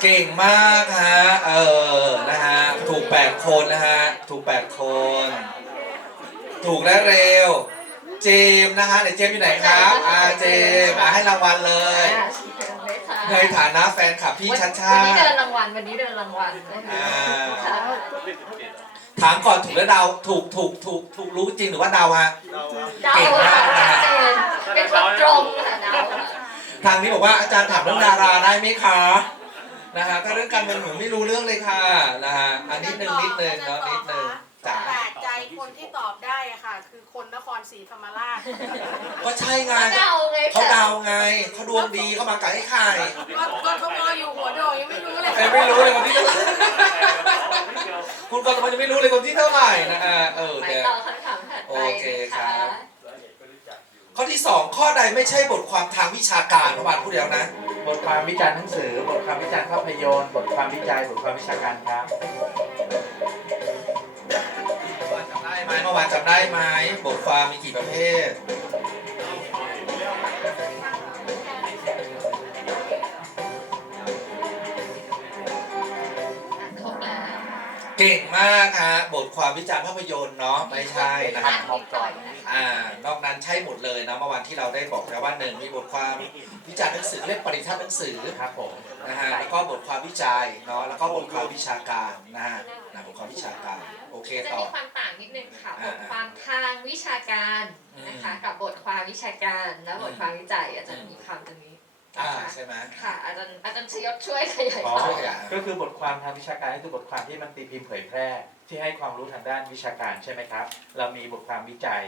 เก่งมากฮะ เออ นะฮะ ถูกแปดคนนะฮะ ถูกแปดคน ถูกและเร็ว เจมส์นะฮะเดี๋ยวเจมส์อยู่ไหนครับอ่าเจมส์อ่าให้รางวัลเลย อ่าเชิญเลยค่ะในฐานะแฟนคลับพี่ชัดชาวันนี้เดิตินรางวัลวันนี้เดินรางวัลนะคะอ่าค่ะถามก่อนถูกและเดาถูกถูกถูกถูกรู้จริงหรือว่าเดาฮะ เดาเก่งค่ะมากชัดเจนเป็นคนตรงค่ะเดาค่ะทางนี้บอกว่าอาจารย์ถามเรื่องดาราได้ไหมคะ นะฮะก็เรื่องการเมืองหนูไม่รู้เรื่องเลยค่ะนะฮะอันนิดนึงนิดนึงเนาะนิดนึงจ๋าแปลกใจคนที่ตอบได้อะค่ะ คือคนนครศรีธรรมราชก็ใช่ไงเดาไงเขาเดาไงเขาดวงดีเขามาไก่ไข่ก็กทมอยู่หัวโดงยังไม่รู้เลยแต่ไม่รู้เลยคนที่เท่าไหร่คุณกรทมจะไม่รู้เลยคนที่เท่าไหร่นะฮะเออไปแต่ต่อคำถามถัดไปโอเคครับนะะ ข้อที่สองข้อใดไม่ใช่บทความทางวิชาการเมื่อวานพูดแล้วนะ บทความวิจารณ์หนังสือ บทความวิจารณ์ภาพยนตร์ บทความวิจัย บทความวิชาการครับเมื่อวานจำได้ไหมเมื่อวานจำได้ไหมบทความมีกี่ประเภท เก่งมากฮะบทความวิจารณ์ภาพยนตร์เนาะไม่ใช่นะฮะมองก่อนนะคะอ่านอกนั้นใช่หมดเลยนะเมื่อวานที่เราได้บอกแล้วว่าหนึ่งมีบทความวิจารณ์หนังสือเรียกปริทัศน์หนังสือครับผมนะฮะแล้วก็บทความวิจัยเนาะแล้วก็บทความวิชาการนะฮะนะบทความวิชาการโอเคจะต่อ มีความต่างนิดนึงค่ะ บอ่าทความทางวิชาการนะคะอืมกับบทความวิชาการและบทความวิจัยอาจารอืย์มมีความตรงนี้ อ่านะคะใช่ไหมค่ะ อาจารย์อาจารย์ชยศช่วยขยายอ๋คอ วามช่วยขยายก็คือบทความทางวิชาการก็คือบทความที่มันตีพิมพ์เผยแพร่ ที่ให้ความรู้ทางด้านวิชาการใช่ไหมครับ เรามีบทความวิจัย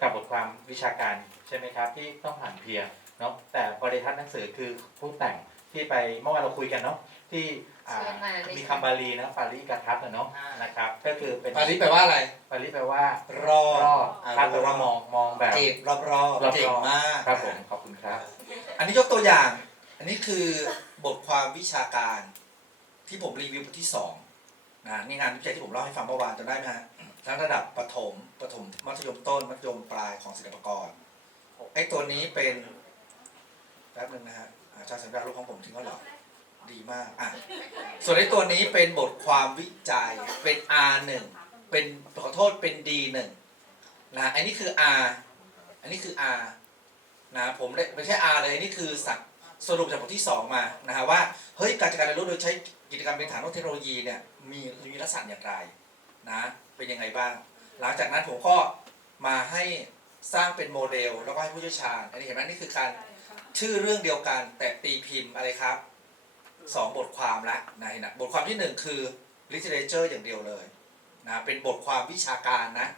กับบทความวิชาการใช่ไหมครับ ที่ต้องผ่านเพียร์เนาะแต่บริทัศน์หนังสือคือผู้แต่งที่ไปเมื่อวานเราคุยกันเนาะที่อ่าเชิญมาเลยมีคำบาลีนะปาริกทัศน์อะเนาะนะครับ ก็คือเป็นปาริสแปลว่าอะไรปาริแปลว่ารอบรอบทัศน์แปลว่ามองมองแบบ เก่งรอบรอบรอบๆเก่งมาก ครับผมขอบคุณครับอั นนี้ยกตัวอย่าง อันนี้คือบทความวิชาการที่ผมรีวิวบทที่สองนะนี่งานวิจัยที่ผมเล่าให้ฟังเมื่อวานจำได้ไหมฮะทั้งระดับประถมประถมมัธยมต้น มัธยมปลายของศิลปากรไอ้ตัวนี้เป็นแป๊บนึงนะฮะอาจารย์สัญญาลูกของผมทิ้งแล้วเหรอดีมากอะส่วนไอ้ตัวนี้เป็นบทความวิจัยเป็น R1 เป็นขอโทษเป็น D1 นะอันนี้คือ R อันนี้คือ R นะผมได้ไม่ใช่ R เลยอันนี้คือสักสรุปจากบทที่ 2 มานะฮะว่าเฮ้ยการจัดการเรียนรู้โดยใช้กิจกรรมเป็นฐานของเทคโนโลยีเนี่ยมีมีลักษณะอย่างไรนะเป็นยังไงบ้าง หลังจากนั้นผมก็มาให้สร้างเป็นโมเดล แล้วก็ให้ผู้เชี่ยวชาญอันนี้เห็นไหมนี่คือการชื่อเรื่องเดียวกันแต่ตีพิมพ์อะไรครับสองบทความละนะเห็นนะบทความที่หนึ่งคือ literature อย่างเดียวเลยนะเป็นบทความวิชาการนะ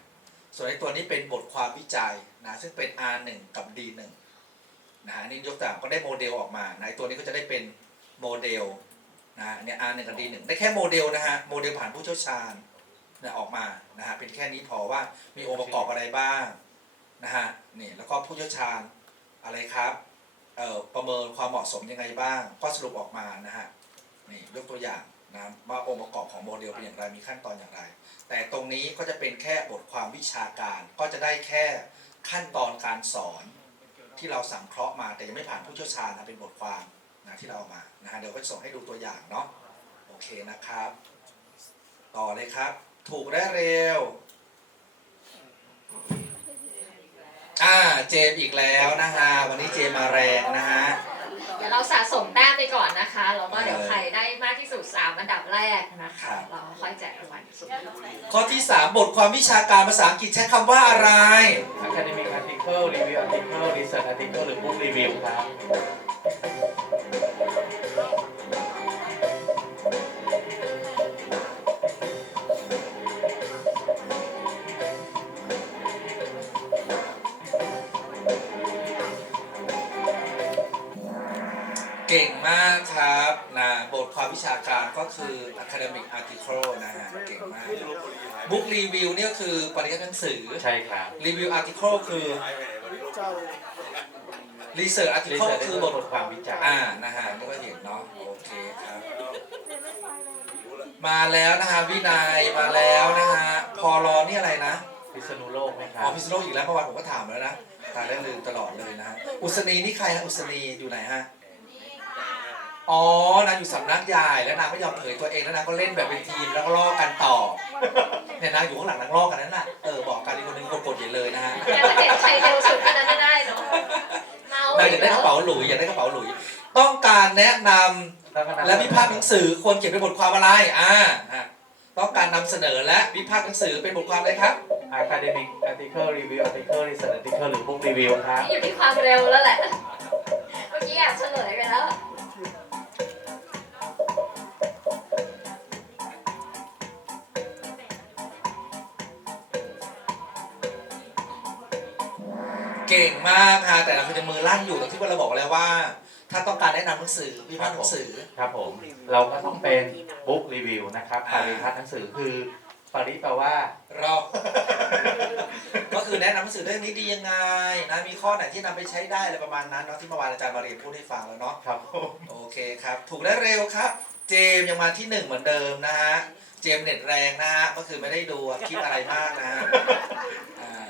ส่วนในตัวนี้เป็นบทความวิจัยนะซึ่งเป็น R1 กับ D1 นะฮะนี่ยกตัวอย่างก็ได้โมเดลออกมานะตัวนี้ก็จะได้เป็นโมเดลนะเนี่ย R1 กับ D1 ได้แค่โมเดลนะฮะโมเดลผ่านผู้เชี่ยวชาญเนี่ยออกมานะฮะเป็นแค่นี้พอว่ามีองค์ประกอบอะไรบ้างนะฮะนี่แล้วก็ผู้เชี่ยวชาญอะไรครับเอ่อประเมินความเหมาะสมยังไงบ้าง ก็สรุปออกมานะฮะนี่ยกตัวอย่างนะว่าองค์ประกอบของโมเดลเป็นอย่างไรมีขั้นตอนอย่างไร แต่ตรงนี้ก็จะเป็นแค่บทความวิชาการก็จะได้แค่ขั้นตอนการสอน ที่เราสังเคราะห์มาแต่ยังไม่ผ่านผู้เชี่ยวชาญนะเป็นบทความนะที่เราเอามานะฮะเดี๋ยวก็ส่งให้ดูตัวอย่างเนาะโอเคนะครับ ต่อเลยครับ ถูกและเร็วอ่าเจมอีกแล้วนะฮะวันนี้เจมมาแรงนะฮะ เดี๋ยวเราสะสมแต้มไปก่อนนะคะแล้วก็เดี๋ยวเออใครได้มากที่สุด3อันดับแรกนะครัคะบเราค่อยแจกรางวัลสุดข้อที่ 3 บทความวิชาการภาษาอังกฤษใช้คำว่าอะไร academic article review article research article หรือ book review ครับ เก่งมากครับนะบทความวิชาการก็คือ academic article นะฮะเก่งมาก book review เนี่ยคือปริยัติหนังสือ ใช่ครับ review article คือ research article research คือบทบทความวิจัยอ่านะฮะนี่ก็เห็นเนาะโอเคครับ มาแล้วนะฮะวินัยมาแล้วนะฮะพอรอนี่อะไรนะ พิษณุโลกไหมครัอ๋อบพิษณุโลกอีกแล้วเมื่อวานผมก็ถามแล้วนะตายแล้วลืมตลอดเลยนะฮะอุศนีนี่ใครฮะอุศนีอยู่ไหนฮะ อ๋อนางอยู่สำนักใหญ่แล้วนางไม่ยอมเผยตัวเองแล้วนางก็เล่นแบบเป็นทีมแล้วก็ลอกกันต่อเนี่ยนางอยู่ข้างหลังนางลอกกันนั่นแหละเออบอกกันอีกคนนึงกดๆอย่าเลยนะฮะแต่ถ้าเห็นใครเร็วสุดคนนั้นจะได้เนาะเมานางอยากได้กระเป๋าหลุยอยากได้กระเป๋าหลุย ต้องการแนะนำแล้วก็นำและวิพากษ์หนังสือควรเขียนเป็นบทความอะไรอ่าฮะต้องการนำเสนอและวิพากษ์หนังสือเป็นบทความอะไรครับ academic article review article research article หรือ book review ครับอยู่ที่ความเร็วแล้วแหละ เมื่อกี้แอบ ก่งมากค่ะ แต่เราคนจะมือลั่นอยู่ตรงที่ว่าเราบอกแล้วว่า ถ้าต้องการแนะนำหนังสือวิพากษ์หนังสือ ครับผม เราก็ต้องเป็น book review นะครับปอ่าริทัศน์หนังสือคือปริแปลว่า เรา ก็คือแนะนำหนังสือเรื่องนี้ดียังไงนะมีข้อไหนที่นำไปใช้ได้อะไรประมาณนั้นเนาะที่เมื่อวานอาจารย์มาเรียนพูดให้ฟังแล้วเนาะครับผมโอเคครับ ถูกและเร็วครับ เจมส์ยังมาที่หนึ่งเหมือนเดิมนะฮะเจมส์เน็ตแรงนะฮะก็คือไม่ได้ดูคลิปอะไรมากนะฮะอ่า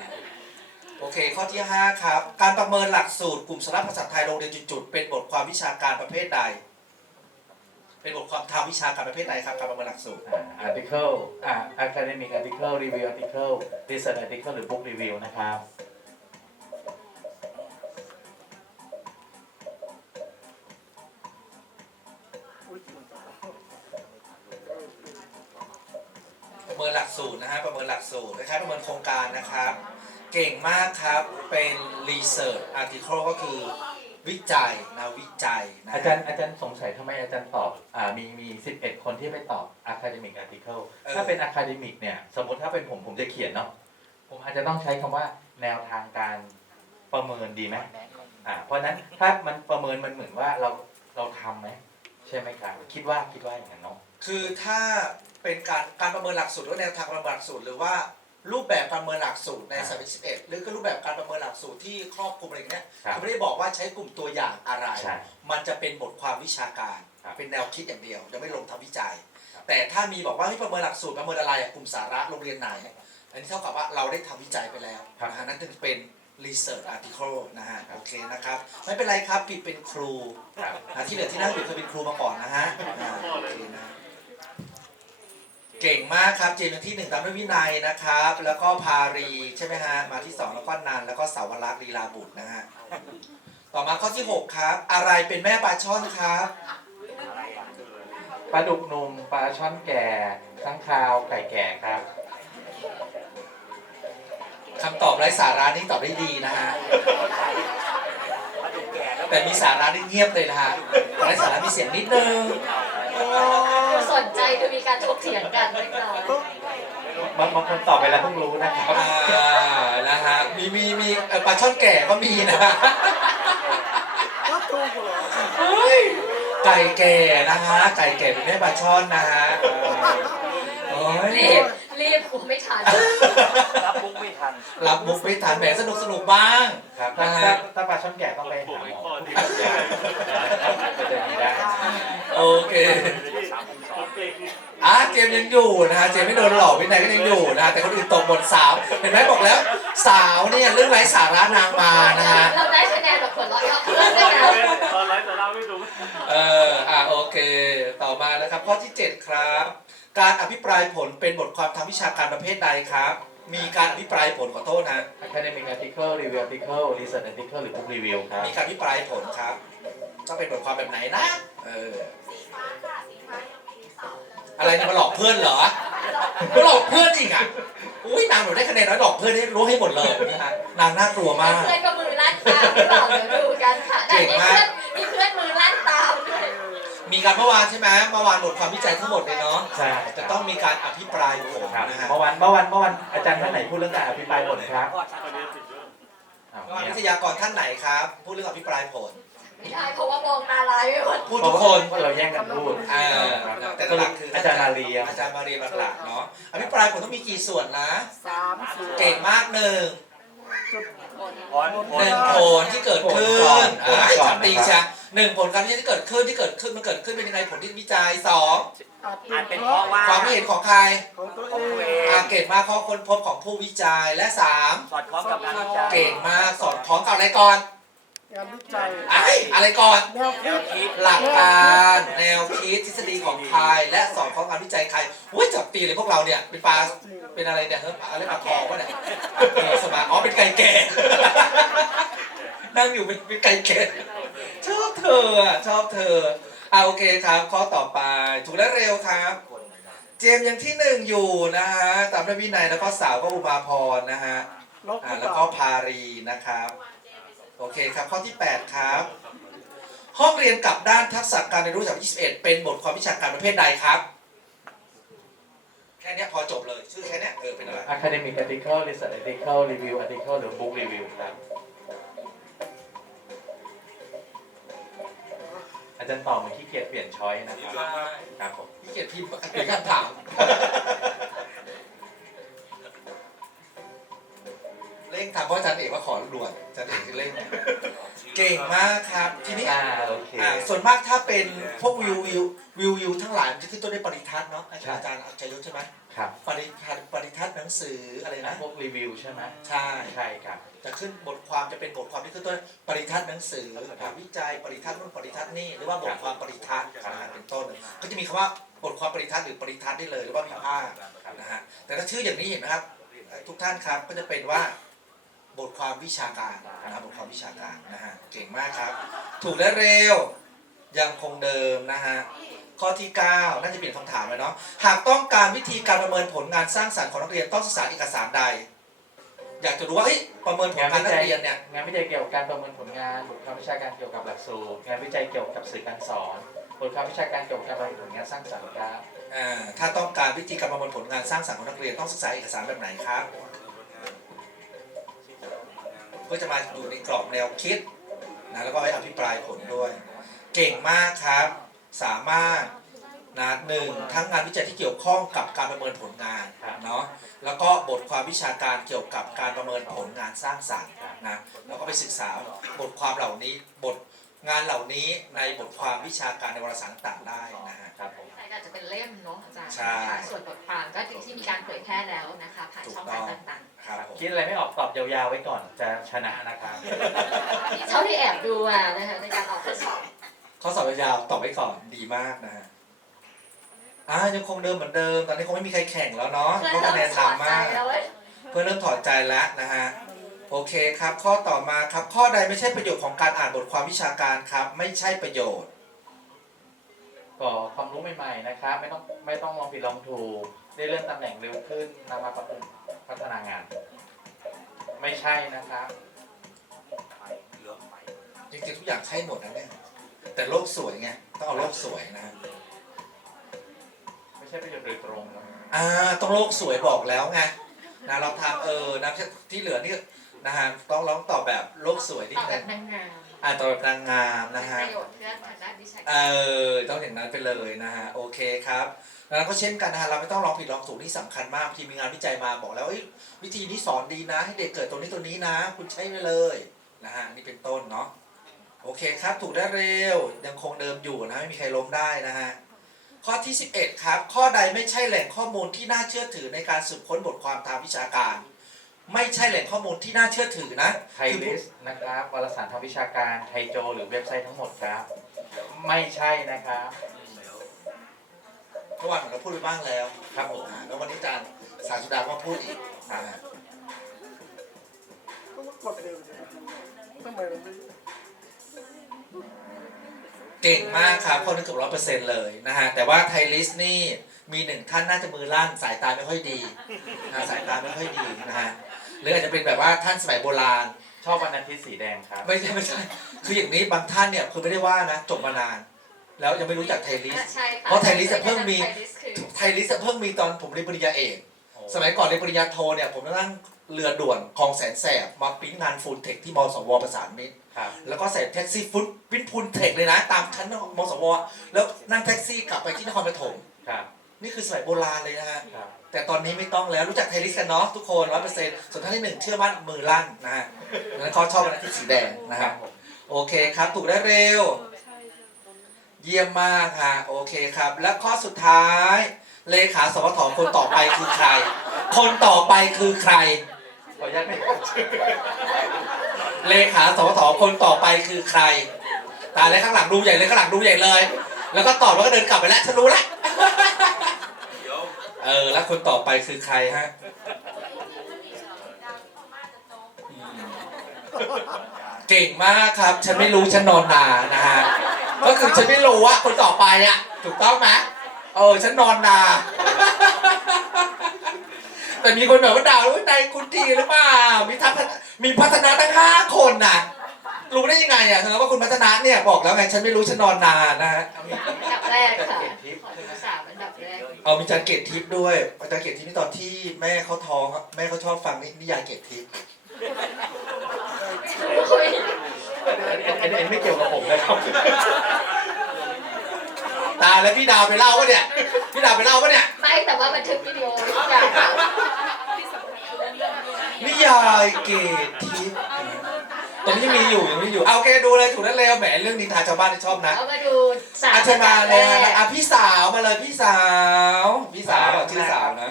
โอเค ข้อที่ 5 ครับ การประเมินหลักสูตรกลุ่มสาระภาษาไทยโรงเรียนจุดๆเป็นบทความวิชาการประเภทใด เป็นบทความทางวิชาการประเภทใดครับการประเมินหลักสูตร อ่า article อ่า academic article review article research article หรือ book review นะครับ ประเมินหลักสูตรนะฮะประเมินหลักสูตรคล้ายๆประเมินโครงการนะครับ เก่งมากครับ เป็น research article ก็คือวิจัยนะวิจัยนะอาจารย์อาจารย์สงสัยทำไมอาจารย์ตอบอ่ามีมี 11 คนที่ไปตอบ academic article ถ้าเป็น academic เนี่ย สมมติถ้าเป็นผมผมจะเขียนเนาะผมอาจจะต้องใช้คำว่าแนวทางการประเมินดีไหมอ่าเพราะฉะนั้นถ้ามันประเมินมันเหมือนว่าเราเราทำไหมใช่ไหมครับคิดว่าคิดว่าอย่างนั้นเนาะคือถ้าเป็นการการประเมินหลักสูตรหรือว่าแนวทางประเมินหลักสูตรหรือว่า รูปแบบประเมินหลักสูตรในสายวิสิบเอ็ดหรือก็รูปแบบการประเมินหลักสูตรที่ครอบคลุมอะไรอย่างเงี้ยครับเขาไม่ได้บอกว่าใช้กลุ่มตัวอย่างอะไร ใช่มันจะเป็นบทความวิชาการ ครับเป็นแนวคิดอย่างเดียวยังไม่ลงทำวิจัย ครับ แต่ถ้ามีบอกว่าเฮ้ยประเมินหลักสูตรประเมินอะไรอะกลุ่มสาระโรงเรียนไหน อันนี้เท่ากับว่าเราได้ทำวิจัยไปแล้วนะฮะนั่นถึงเป็น research article นะฮะโอเคนะครับ ไม่เป็นไรครับปิดเป็นครูครับอะที่เหลือที่นั่งอยู่เคยเป็นครูมาก่อนนะฮะอ่าโอเคนะ เก่งมากครับเจมส์เป็นที่หนึ่งตามด้วยวินัยนะครับ แล้วก็พารีใช่ไหมฮะมาที่สองแล้วก็นันแล้วก็สาวรักษ์ลีลาบุตรนะฮะต่อมาข้อที่หกครับ อะไรเป็นแม่ปลาช่อนครับปลาดุกหนุ่มปลาช่อนแก่ข้างคาวไก่แก่ครับคำตอบไร้สาระนี่ตอบได้ดีนะฮะแต่มีสาระนี่เงียบเลยนะฮะไร้สาระมีเสียงนิดนึงโอ้คือส นใจคือมีการถกเถียงกันเล็กน้อยบางบางคนตอบไปแล้วเพิ่งรู้นะครับอ่านะฮะมีมีมีเอ่อปลาช่อนแก่ก็มีนะฮะเฮ้ยไก่แก่นะฮะไก่แก่เป็นแม่ปลาช่อนนะฮะเออโอ้ยรีบรีบกูไม่ทันรับมุกไม่ทัน รับมุกไม่ทันแหมสนุกสนุกบ้างครับถ้านะฮะถ้าถ้าปลาช่อนแก่ต้องไปหาหมอก็จะดีได้โอเค อะเจมส์ยังอยู่นะฮะเจมส์ไม่โดนหลอกวินัยก็ยังอยู่นะฮะแต่คนอื่นตกหมดสาวเห็นไหมบอกแล้ว สาวเนี่ยเรื่องไร้สาระนางมานะฮะเราได้คะแนนแบบผลลัพธ์เราเพื่อนด้วยนะตอนไลฟ์แต่เราไม่ถูกเอออะโอเค ต่อมานะครับข้อที่ 7 ครับ การอภิปรายผลเป็นบทความทางวิชาการประเภทใดครับ มีการอภิปรายผลขอโทษนะ academic article review article research article หรือ book review ครับมีการอภิปรายผลครับ ก็เป็นบทความแบบไหนนะเออ อะไรเนี่ยมาหลอกเพื่อนเหรอมาหลอกเพื่อนอีกอะอุ้ยนางหนูได้คะแนนน้อยหลอกเพื่อนให้รู้ให้หมดเลยนะฮะนางน่ากลัวมาก เพื่อนก็มือลั่นตามหรือเปล่าเดี๋ยวดูกันค่ะเก่แต่งมีมากเพื่อนมีเพื่อนมือลั่นตามด้วยมีการเมื่อวานใช่ไหมเมื่อวานบทความวิจัยทั้งหมดเลยเนาะใช่จะต้องมีการอภิปรายผลครับนะฮะเมื่อวันเมื่อวันเมื่อวันอาจารย์ท่านไหนพูดเรื่องการอภิปรายผลครับอ้าวเมื่อวานเนี่วิยทยากรท่านไหนครับ พูดเรื่องอภิปรายผล ไม่ได้เพราะว่ามองตาลายไปหมดพูดทุกคนเพราะเราแย่งกันพูด เออครับแต่หลักคืออาจารย์มาเรีย อาจารย์มาเรียนหลักๆเนาะอภิปรายผลต้องมีกี่ส่วนนะ สามส่วนเก่งมากหนึ่งผลผหนึ่งผลที่เกิดขึ้นเออจับ ตีชะหนึ่งผลการวิจัยที่เกิดขึ้นที่เกิดขึ้นมันเกิดขึ้นเป็นยังไงผลที่วิจัยสองอาจเป็นเพราะว่าความคิดเห็นของใครของตัวของตัวเอเองงอ่าเก่งมากข้อค้นพบของผู้วิจัยและสามสอดคล้องกับงานวิจัยเก่งมากสอดคล้องกับอะไรก่อน งานวิจัยไอ้อะไรก่อน แนวแนคิวดคิดหลักการษฎีของใครและสอนข้องานวิจัยใครอุ้ยจับตีเลยพวกเราเนี่ยเป็นปลาเป็นอะไรเนี่ยเฮ้ยอะไรปลาทองวะเนี่ยเออสมาอ๋อเป็นไก่แก่ นั่งอยู่เป็นเป็นไก่แก่ชอบเธออะชอบเธออ่าโอเคครับข้อต่อไปถูกและเร็วครับ เจมส์ยังที่หนึ่งอยู่นะฮะตามด้วยวินัยแล้วก็สาวก็อุมาพรนะฮะลบอ่าแล้วก็พารีนะครับ โอเคครับ ข้อที่ 8 ครับ ห้องเรียนกับด้านทักษะการเรียนรู้จาก21 เป็นบทความวิชาการประเภทใดครับ แค่เนี้ยพอจบเลย ชื่อแค่เนี้ยเออเป็นอะไร academic article research article review article หรือ book review ครับ อาจารย์ตอบเหมือนขี้เกียจเปลี่ยนช้อยนะครับ ครับผม พี่เกียรติพิมพ์เดี๋ยวคำถาม ร่งทำเพราะอาจารย์เอกว่าขอด่วนอาจารย์เอกคือเร่ง เก่งมากครับ ทีนี้อ่าโอเค อ่าส่วนมากถ้าเป็นพวกวิววิววิววิวทั้งหลายมันจะขึ้นต้นด้วยปริทัศน์เนาะอาจารย์อาจารย์ชัยยศใช่ไหมครับปริทัศน์ปริทัศน์หนังสืออะไรนะพวกรีวิวใช่ไหมใช่ใช่ครับ จะขึ้นบทความจะเป็นบทความที่ขึ้นต้นด้วยปริทัศน์หนังสืองานวิจัยปริทัศน์นู่นปริทัศน์นี่หรือว่าบทความปริทัศน์อ่าเป็นต้นก็จะมีคำว่าบทความปริทัศน์หรือปริทัศน์ได้เลยหรือว่าวิพากษ์นะฮะแต่ถ้าชื่ออย่างนี้เห็นไหมครับทุกท่านครับก็จะเป็นว่า บทความวิชาการนะครับบทความวิชาการนะฮะเก่งมากครับ ถูกและเร็วยังคงเดิมนะฮะข้อที่ 9 น่าจะเปลี่ยนคำถามเลยเนาะหากต้องการวิธีการประเมินผลงานสร้างสรรค์ของนักเรียนต้องศึกษาเอกสารใด อยากจะรู้ว่าเฮ้ยประเมินผลงานนักเรียนเนี่ยงานวิจัยเกี่ยวกับการประเมินผลงานบทความวิชาการเกี่ยวกับหลักสูตรงานวิจัยเกี่ยวกับสื่อการสอนบทความวิชาการเกี่ยวกับการประเมินผลงานสร้างสรรค์ครับถ้าต้องการวิธีการประเมินผลงานสร้างสรรค์ของนักเรียนต้องศึกษาเอกสารแบบไหนครับ ก็จะมาอยู่ในกรอบแนวคิดนะแล้วก็ให้อภิปรายผลด้วย เก่งมากครับ สามารถนะหนึ่งทั้งงานวิจัยที่เกี่ยวข้องกับการประเมินผลงานครับเนาะแล้วก็บทความวิชาการเกี่ยวกับการประเมินผลงานสร้างสรรค์นะแล้วก็ไปศึกษาบทความเหล่านี้บทงานเหล่านี้ในบทความวิชาการในวารสารต่างๆได้นะฮะครับผมแต่อาจจะเป็นเล่มเนาะอาจารย์ใช่นะคะส่วนบทความก็ที่มีการเผยแพร่แล้วนะคะผ่านช่องทางต่าง ครับผมคิดอะไรไม่ออกตอบยาวๆไว้ก่อนจะชนะนะครับๆเท่าที่แอบดูมานะคะในการออกข้อสอบข้อสอบยาวๆตอบไว้ก่อนดีมากนะฮะอ่ายังคงเดิมเหมือนเดิม ตอนนี้คงไม่มีใครแข่งแล้วเนาะเพื่อนเพราะเริ่คะมแนนถอดใจทำมาก แล้วเว้ยเพื่อนเริ่มถอดใจแล้วนะฮะโอเคครับ ข้อต่อมาครับ ข้อใดไม่ใช่ประโยชน์ของการอ่านบทความวิชาการครับ ไม่ใช่ประโยชน์ก็ความรู้ใหม่ๆนะครับ ไม่ต้องไม่ต้องลองผิดลองถูกได้เลื่อนตำแหน่งเร็วขึ้นนำมาปรับปรุง พัฒนางาน ไม่ใช่นะครับจริงๆทุกอย่างใช่หมดนะเนี่ยแต่โลกสวยไงต้องเอาโลกสวยนะฮะไม่ใช่ประโยชน์โดยตรงครับอ่าต้องโลกสวยบอกแล้วไงนะเราทำเออนะที่เหลือนี่นะฮะต้องร้องตอบแบบโลกสวยนิตดอบแบนึบงนางงามอ่าตอบแบบนางงามนะเป็นฮะประโยชน์เพื่อทางด้านวิชาเอการอต้องอย่างนั้นไปเลยนะฮะโอเคครับ แล้วก็เช่นกันนะฮะเราไม่ต้องลองผิดลองถูกนี่สำคัญมากบางทีมีงานวิจัยมาบอกแล้ววิธีนี้สอนดีนะ ให้เด็กเกิดตรงนี้ตรงนี้นะ คุณใช้ไปเลยนะฮะนี่เป็นต้นเนาะโอเคครับถูกได้เร็วยังคงเดิมอยู่นะไม่มีใครล้มได้นะฮะข้อที่ 11 ครับ ข้อใดไม่ใช่แหล่งข้อมูลที่น่าเชื่อถือในการสืบค้นบทความทางวิชาการ ไม่ใช่แหล่งข้อมูลที่น่าเชื่อถือนะไทยลิสต์นะครับวารสารทางวิชาการไทยโจ หรือเว็บไซต์ทั้งหมดครับ ไม่ใช่นะครับ เมื่อวานเราพูดไปบ้างแล้วครับผมอ่าแล้ววันนี้อาจารย์สารสุดาก็มาพูดอีกนะฮะก็กดเร็วจังทำไมมันไม่เก่งมากครับคนนึงเกือบร้อยเปอร์เซ็นต์เลยนะฮะ แต่ว่าไทยลิสต์นี่มีหนึ่งท่านน่าจะมือลั่นสายตาไม่ค่อยดีนะสายตาไม่ค่อยดีนะฮะหรืออาจจะเป็นแบบว่าท่านสมัยโบราณ ชอบวันอาทิตย์สีแดงครับ ไม่ใช่ไม่ใช่ คืออย่างนี้บางท่านเนี่ยคือไม่ได้ว่านะจบมานาน แล้วยังไม่รู้จักไทยลิสต์ใช่ค่ะเพราะไทยลิสต์จะเพิ่งมี ไทยลิสต์คือไทยลิสต์เพิ่งมีตอนผมเรียนปริญญาเอก สมัยก่อนเรียนปริญญาโทเนี่ยผมนั่งเรือด่วนคลองแสนแสบมาปริ้นงานฟูลเทคที่มสวประสานมิตร ครับแล้วก็ใส่แท็กซี่ฟุตวินพูลเทคเลยนะ ตามชั้นมสว แล้วนั่งแท็กซี่กลับไปที่นครปฐมครับนี่คือสมัยโบราณเลยนะฮะ ครับ แต่ตอนนี้ไม่ต้องแล้วรู้จักไทยลิสต์กันเนาะทุกคนร้อยเปอร์เซ็นต์ส่วนท่านที่หนึ่งเชื่อมั่นมือลั่นนะฮะนั้นเขาชอบวันอาทิตย์สีแดงนะครัฮะบผม โอเคครับถูกได้เร็ว เยี่ยมมากฮะโอเคครับ และข้อสุดท้าย เลขาสวทคนต่อไปคือใคร คนต่อไปคือใครขออนุญาตไม่อ่านชื่อเลขาสวทคนต่อไปคือใคร ตายแล้วข้างหลังดูใหญ่เลยข้างหลังดูใหญ่เลย แล้วก็ตอบแล้วก็เดินกลับไปแล้วฉันรู้แล้วเออแล้วคนต่อไปคือใครฮะอืมเก่งมากครับ ฉันไม่รู้ฉันนอนนานนะฮะ ก็คือฉันไม่รู้ว่าคนต่อไปอะ ถูกต้องไหมเออฉันนอนนานแต่มีคนแบบว่าด่าว่าในคุณทีหรือเปล่ามีทัพมีพัฒนาตั้งห้าคนน่ะ รู้ได้ยังไงอะเธอว่าคุณพัฒนาเนี่ยบอกแล้วไงฉันไม่รู้ฉันนอนนานนะฮะอันดับแรกค่ะของภาษาอันดับแรกเอามีจานเกตทิพย์ด้วยอาจารย์เกตทิพย์นี่ตอนที่แม่เขาท้องอะแม่เขาชอบฟังนิยายเกตทิพย์โอ้ยอันนี้อันนี้ไม่เกี่ยวกับผมนะครับ ตายแล้วพี่ดาวไปเล่าวะเนี่ย พี่ดาวไปเล่าวะเนี่ย ไม่แต่ว่าบันทึกวิดีโอทุกอย่างค่ะนิยายเกตทิพย์ตอนนี้ยังมีอยู่ยังมีอยู่เอาโอเคดูเลยถูกนั่นเร็วแหมเรื่องนินทาชาวบ้านที่ชอบนะเอามาดูสามอาอัเชิญนมาดับเลแรยนะกอะพี่สาวมาเลยพี่สาว พี่สาวบอกชื่อสาวนะ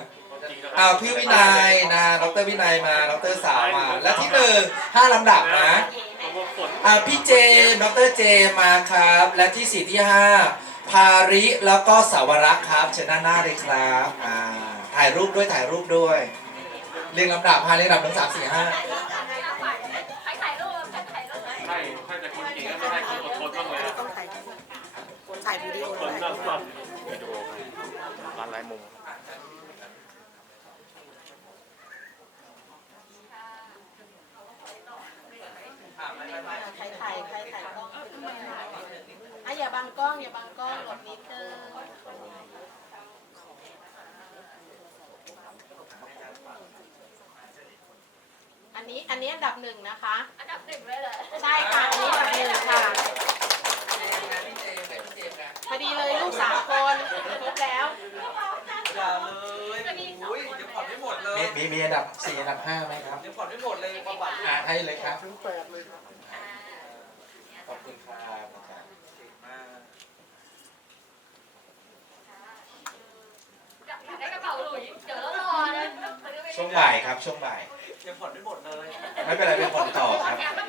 อ่าพี่วินัยนะดรวินัยมาดรสาวมา และที่หนึ่งห้าลำดับนะ อ่าพี่เจมส์ดรเจมส์มาครับ และที่สี่ที่ห้าพาริแล้วก็สาวรักษ์ครับเชิญหน้าหน้าเลยครับอ่าถ่ายรูปด้วยถ่ายรูปด้วย เรียงลำดับห้าเรียงลำดับหนึ่งสามสี่ห้าใครถ่ายรูปใครถ่ายรูปไหมใช่ถ้าจะคนจริงก็ไม่ให้คนอดทนบ้างเลยอะต้องถ่ายถ่ายวิดีโอคนนั่งฟังวิดีโอร้านหลายมุม ถ่ายถ่ายถ่ายถ่ายกล้อง อะอย่าบังกล้อง อย่าบังกล้องหลบนิดนึงอันนี้อันนี้อันดับหนึ่งนะคะ อันดับหนึ่งเลยเหรอใช่ค่ะอันนี้อันดับหนึ่งค่ะ พอดีเลยลูกสามคนครบแล้ว อย่าเลยอุ้ยเดี๋ยวผ่อนไม่หมดเลยมีมีมีอันดับสี่อันดับห้าไหมครับ เดี๋ยวผ่อนไม่หมดเลยประวัติอ่าให้เลยครับ ถึงแปดเลยครับ ขอบคุณครับอาจารย์ เก่งมาก อยากได้กระเป๋าหลุยเดี๋ยวเรารอนะ ช่วง บ่ายครับช่วงบ่ายยังผ่อนไม่หมดเลย ไม่เป็นไรไปผ่อนต่อครับ